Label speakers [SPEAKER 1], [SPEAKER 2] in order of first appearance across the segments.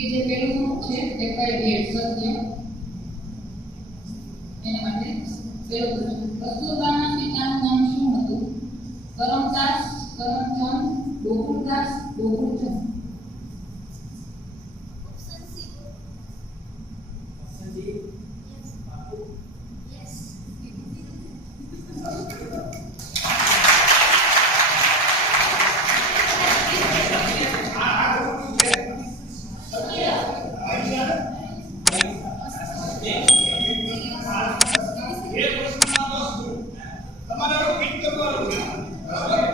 [SPEAKER 1] કે જે પેલું છે દેખાય કે સત્ય એના માટે પેલો કસ્તુરબાના પિતાનું નામ શું હતું? કરમદાસ, કરમચંદ, ગોકુળદાસ, ગોકુળચંદ. એક પ્રશ્નમાં દસ ગુણ. તમારે પિક કરવાનું છે. બરાબર?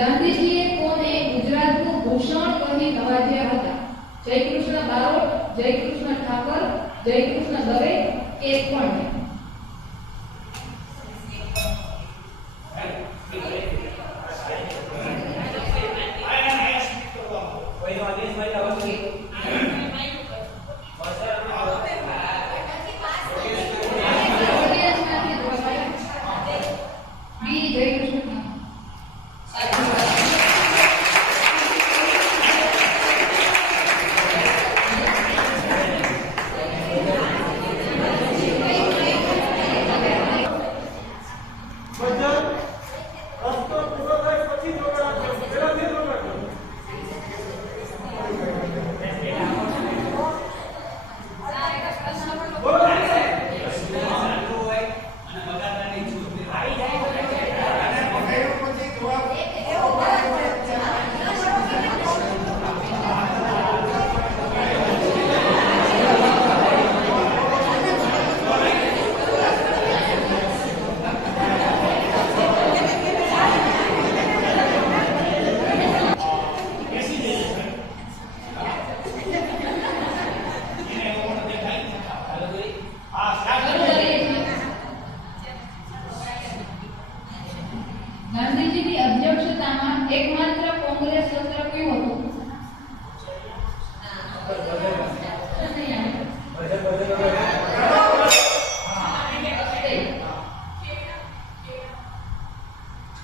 [SPEAKER 1] ગાંધીજીએ કોને ગુજરાતનું ભૂષણ કહી નવાજ્યા હતા? જયકૃષ્ણ બારોટ જયકૃષ્ણ ઠાકર જયકૃષ્ણ દવે એ કોણ બીજી જય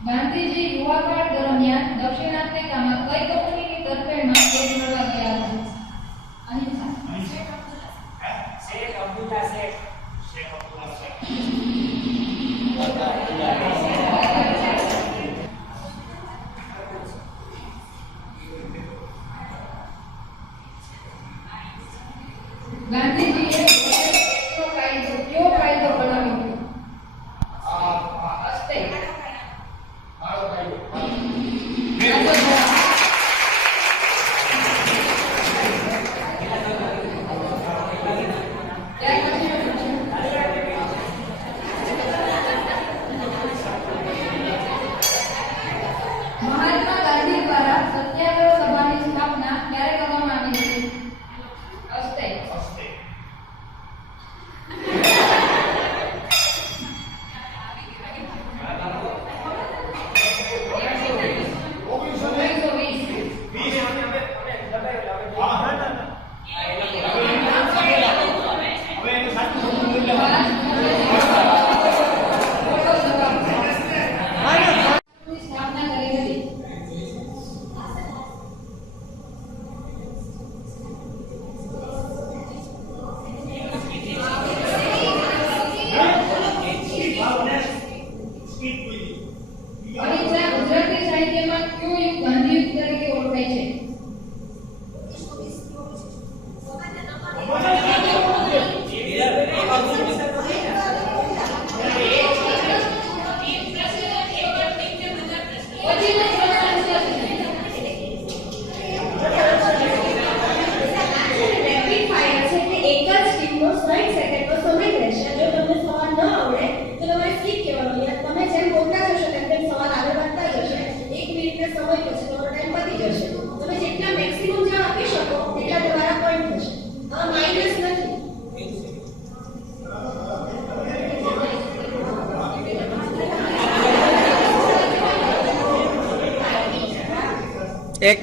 [SPEAKER 1] ગાંધીજી યુવાકાળ દરમિયાન દક્ષિણ આફ્રિકામાં કઈ કંપનીની તરફેણમાં ભેટ મળવા ગયા હતા? અહિંસા શેખ અબ્દુલ્લા શેખ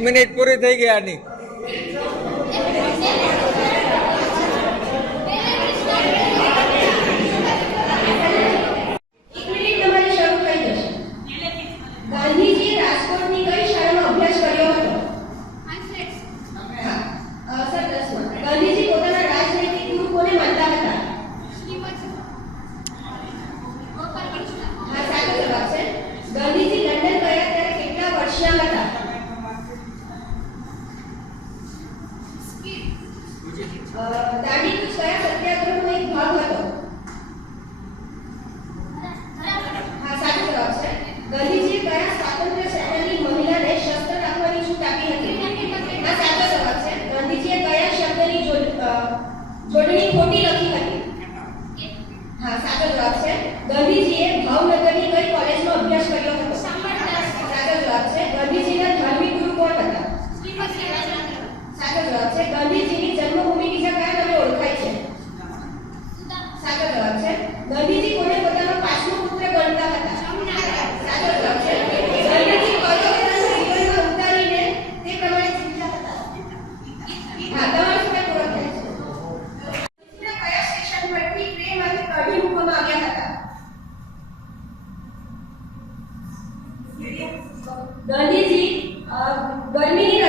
[SPEAKER 1] મિનિટ પૂરી થઈ ગયા આની. ગાંધીજી રાજકોટની કઈ ગરમીની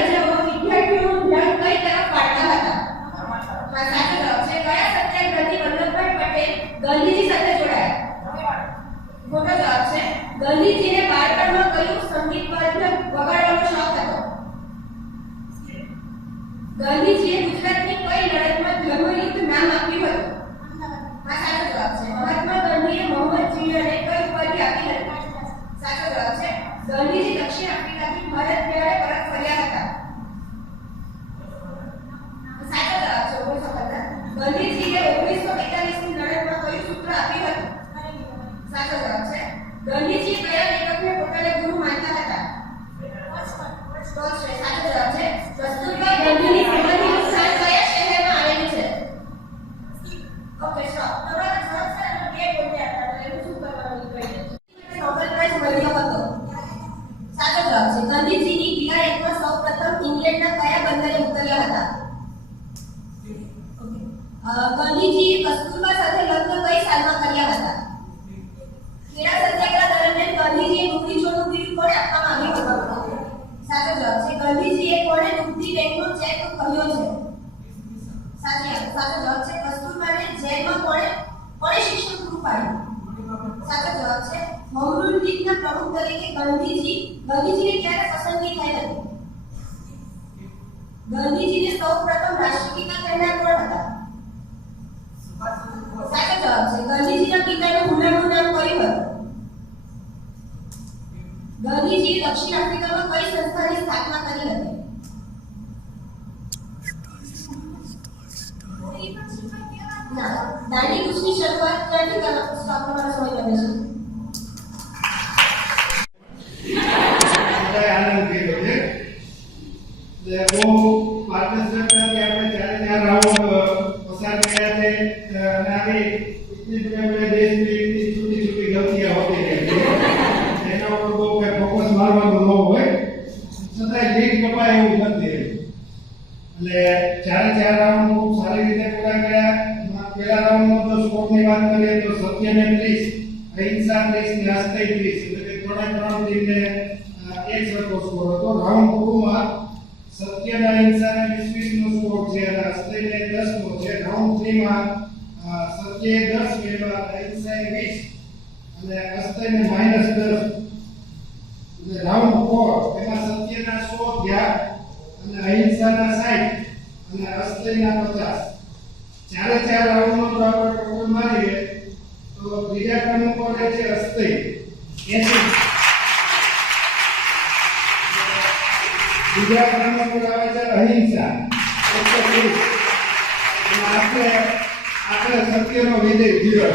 [SPEAKER 1] ગંધીજીએ કોણે દૂધની બેંકનો ચેક કહ્યો છે. સાચી સાચો જવાબ છે. કસ્તુરબાને જેલમાં કોણે કોણે શિક્ષણ પૂરું પાડ્યું? સાચો જવાબ છે. હોમરૂલ લીગના પ્રમુખ તરીકે ગાંધીજી, ગાંધીજીને ક્યારે પસંદગી થઈ હતી? ગાંધીજીને સૌપ્રથમ રાષ્ટ્રપિતા કહેનાર કોણ હતા? સાચો જવાબ છે. ગાંધીજીના પિતાનું હુલામણું ગાંધીજીએ દક્ષિણ આફ્રિકામાં કઈ સંસ્થાની સ્થાપના કરી હતી? દાંડી કૂચની શરૂઆત ક્યાંથી કરવામાં સમય બને છે? અત્યારના હિંસાને વીસ નો સ્કોર છે? અને અસ્તેને દસ નો છે. રાઉન્ડ થ્રીમાં સત્યે દસ મેળવા અને અસ્તેને માઇનસ દસ. એટલે રાઉન્ડ ફોર એમાં સત્યના સો થયા અને અહિંસાના સાઠ અને અસ્તેના પચાસ. જ્યારે ચાર રાઉન્ડમાં જો આપણે ટોટલ મારીએ. તો બીજા ક્રમ પર છે અસ્તય એસી બીજા છે અહિંસા એકસો આપણે આપણે સત્યનો વિજય જીરો